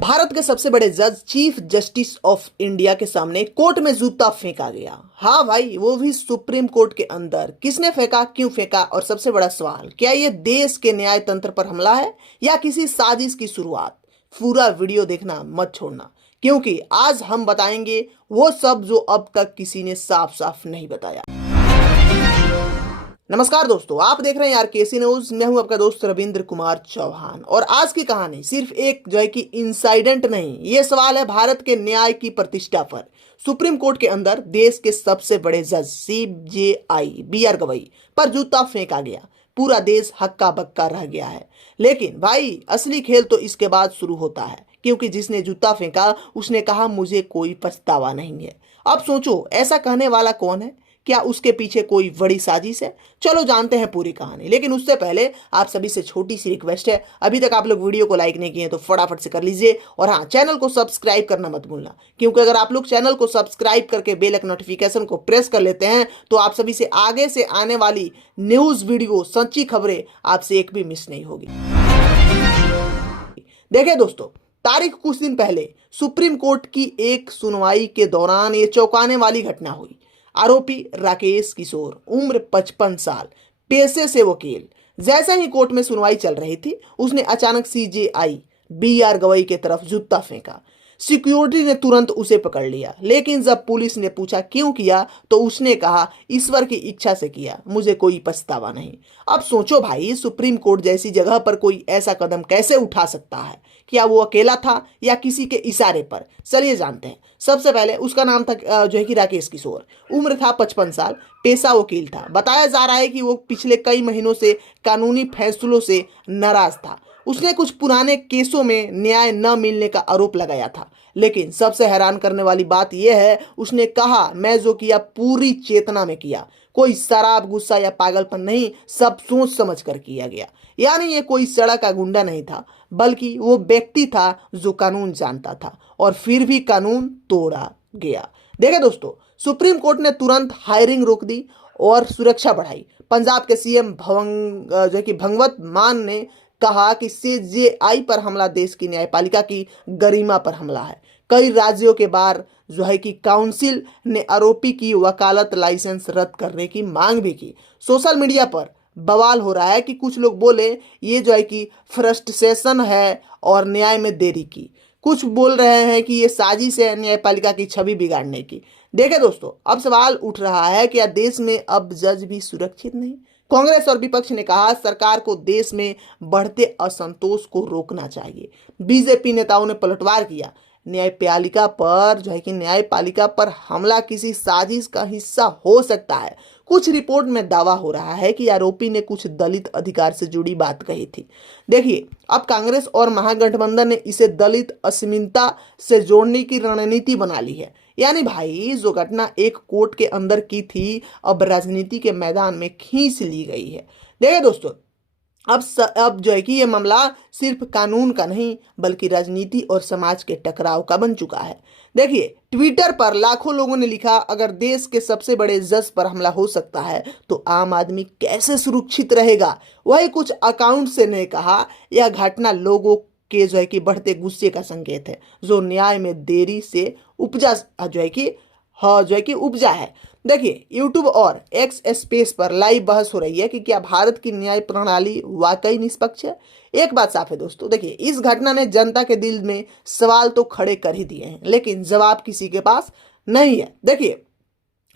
भारत के सबसे बड़े जज चीफ जस्टिस ऑफ इंडिया के सामने कोर्ट में जूता फेंका गया। हाँ भाई, वो भी सुप्रीम कोर्ट के अंदर। किसने फेंका, क्यों फेंका, और सबसे बड़ा सवाल, क्या ये देश के न्याय तंत्र पर हमला है या किसी साजिश की शुरुआत? पूरा वीडियो देखना मत छोड़ना, क्योंकि आज हम बताएंगे वो सब जो अब तक किसी ने साफ साफ नहीं बताया। नमस्कार दोस्तों, आप देख रहे हैं आरकेसी न्यूज। मैं हूं आपका दोस्त रविंद्र कुमार चौहान और आज की कहानी सिर्फ एक जो है कि इंसाइडेंट नहीं, ये सवाल है भारत के न्याय की प्रतिष्ठा पर। सुप्रीम कोर्ट के अंदर देश के सबसे बड़े जज CJI BR गवई पर जूता फेंका गया। पूरा देश हक्का बक्का रह गया है। लेकिन भाई, असली खेल तो इसके बाद शुरू होता है, क्योंकि जिसने जूता फेंका उसने कहा मुझे कोई पछतावा नहीं है। अब सोचो, ऐसा कहने वाला कौन है? क्या उसके पीछे कोई बड़ी साजिश है? चलो जानते हैं पूरी कहानी। लेकिन उससे पहले आप सभी से छोटी सी रिक्वेस्ट है, अभी तक आप लोग वीडियो को लाइक नहीं किए तो फटाफट से कर लीजिए। और हाँ, चैनल को सब्सक्राइब करना मत भूलना, क्योंकि अगर आप लोग चैनल को सब्सक्राइब करके बेल आइकन नोटिफिकेशन को प्रेस कर लेते हैं तो आप सभी से आगे से आने वाली न्यूज वीडियो, सच्ची खबरें आपसे एक भी मिस नहीं होगी। देखिए दोस्तों, तारीख कुछ दिन पहले सुप्रीम कोर्ट की एक सुनवाई के दौरान ये चौंकाने वाली घटना हुई। आरोपी राकेश किशोर, उम्र 55 साल, पेशे से वकील। जैसे ही कोर्ट में सुनवाई चल रही थी, उसने अचानक CJI BR गवई की तरफ जूता फेंका। सिक्योरिटी ने तुरंत उसे पकड़ लिया, लेकिन जब पुलिस ने पूछा क्यों किया तो उसने कहा ईश्वर की इच्छा से किया, मुझे कोई पछतावा नहीं। अब सोचो भाई, सुप्रीम कोर्ट जैसी जगह पर कोई ऐसा कदम कैसे उठा सकता है? क्या वो अकेला था या किसी के इशारे पर? चलिए जानते हैं। सबसे पहले उसका नाम था जो है कि राकेश किशोर, उम्र था 55 साल, पेशा वकील था। बताया जा रहा है कि वो पिछले कई महीनों से कानूनी फैसलों से नाराज था। उसने कुछ पुराने केसों में न्याय न मिलने का आरोप लगाया था। लेकिन सबसे हैरान करने वाली बात यह है, उसने कहा मैं जो किया पूरी चेतना में किया, कोई शराब, गुस्सा या पागलपन नहीं, सब सोच समझ कर किया गया। यानी ये कोई सड़क का गुंडा नहीं था, बल्कि वो व्यक्ति था जो कानून जानता था, और फिर भी कानून तोड़ा गया। देखिए दोस्तों, सुप्रीम कोर्ट ने तुरंत हायरिंग रोक दी और सुरक्षा बढ़ाई। पंजाब के CM भगवंत मान ने कहा कि CJI पर हमला देश की न्यायपालिका की गरिमा पर हमला है। कई राज्यों के बार जो है कि काउंसिल ने आरोपी की वकालत लाइसेंस रद्द करने की मांग भी की। सोशल मीडिया पर बवाल हो रहा है कि कुछ लोग बोले ये जो है कि फ्रस्ट्रेशन है और न्याय में देरी की। कुछ बोल रहे हैं कि ये साजिश है न्यायपालिका की छवि बिगाड़ने की। देखिए दोस्तों, अब सवाल उठ रहा है, क्या देश में अब जज भी सुरक्षित नहीं? कांग्रेस और विपक्ष ने कहा सरकार को देश में बढ़ते असंतोष को रोकना चाहिए। बीजेपी नेताओं ने पलटवार किया। न्यायपालिका पर जो है कि न्यायपालिका पर हमला किसी साजिश का हिस्सा हो सकता है। कुछ रिपोर्ट में दावा हो रहा है कि आरोपी ने कुछ दलित अधिकार से जुड़ी बात कही थी। देखिए, अब कांग्रेस और महागठबंधन ने इसे दलित अस्मिता से जोड़ने की रणनीति बना ली है। यानी भाई, जो घटना एक कोर्ट के अंदर की थी, अब राजनीति के मैदान में खींच ली गई है। देखिए दोस्तों, अब जो है कि ये मामला सिर्फ कानून का नहीं, बल्कि राजनीति और समाज के टकराव का बन चुका है। देखिए, ट्विटर पर लाखों लोगों ने लिखा, अगर देश के सबसे बड़े जज पर हमला हो सकता है तो आम आदमी कैसे सुरक्षित रहेगा? वही कुछ अकाउंट से ने कहा, यह घटना लोगों के जो है कि बढ़ते गुस्से का संकेत है, जो न्याय में देरी से उपजा उपजा है। देखिए, यूट्यूब और एक्स स्पेस पर लाइव बहस हो रही है कि क्या भारत की न्याय प्रणाली वाकई निष्पक्ष है। एक बात साफ है दोस्तों, देखिए, इस घटना ने जनता के दिल में सवाल तो खड़े कर ही दिए हैं, लेकिन जवाब किसी के पास नहीं है। देखिए,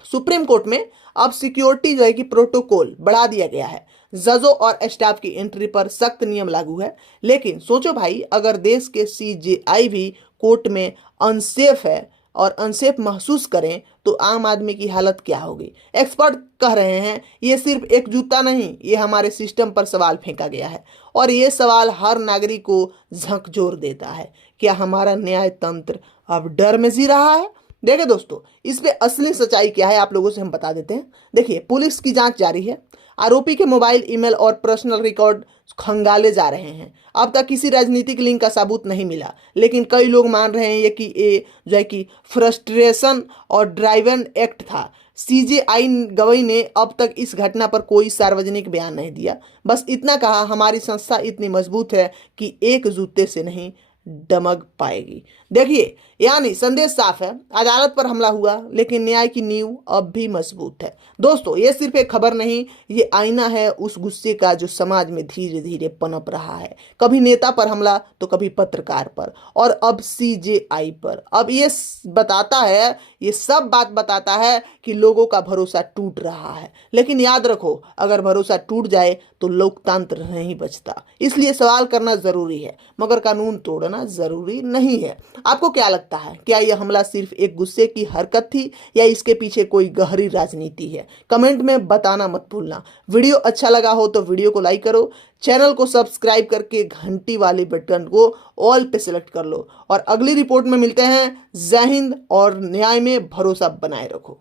सुप्रीम कोर्ट में अब सिक्योरिटी जो है कि प्रोटोकॉल बढ़ा दिया गया है। जजों और स्टाफ की एंट्री पर सख्त नियम लागू है। लेकिन सोचो भाई, अगर देश के CJI भी कोर्ट में अनसेफ है और अनसेफ महसूस करें तो आम आदमी की हालत क्या होगी? एक्सपर्ट कह रहे हैं ये सिर्फ एक जूता नहीं, ये हमारे सिस्टम पर सवाल फेंका गया है, और ये सवाल हर नागरिक को झकझोर देता है। क्या हमारा न्याय तंत्र अब डर में जी रहा है? देखिए दोस्तों, इस पे असली सच्चाई क्या है आप लोगों से हम बता देते हैं। देखिए, पुलिस की जांच जारी है। आरोपी के मोबाइल, ईमेल और पर्सनल रिकॉर्ड खंगाले जा रहे हैं। अब तक किसी राजनीतिक लिंक का सबूत नहीं मिला, लेकिन कई लोग मान रहे हैं कि ये जो है कि फ्रस्ट्रेशन और ड्राइवन एक्ट था। CJI गवई ने अब तक इस घटना पर कोई सार्वजनिक बयान नहीं दिया, बस इतना कहा हमारी संस्था इतनी मजबूत है कि एक जूते से नहीं डमक पाएगी। देखिए, यानी संदेश साफ है, अदालत पर हमला हुआ लेकिन न्याय की नींव अब भी मजबूत है। दोस्तों, ये सिर्फ एक खबर नहीं, ये आईना है उस गुस्से का जो समाज में धीरे धीरे पनप रहा है। कभी नेता पर हमला तो कभी पत्रकार पर, और अब सीजेआई पर। अब ये बताता है, ये सब बात बताता है कि लोगों का भरोसा टूट रहा है। लेकिन याद रखो, अगर भरोसा टूट जाए तो लोकतंत्र नहीं बचता। इसलिए सवाल करना जरूरी है, मगर कानून तोड़ना जरूरी नहीं है। आपको क्या लगता है, क्या यह हमला सिर्फ एक गुस्से की हरकत थी या इसके पीछे कोई गहरी राजनीति है? कमेंट में बताना मत भूलना। वीडियो अच्छा लगा हो तो वीडियो को लाइक करो, चैनल को सब्सक्राइब करके घंटी वाले बटन को ऑल पे सिलेक्ट कर लो, और अगली रिपोर्ट में मिलते हैं। जय हिंद, और न्याय में भरोसा बनाए रखो।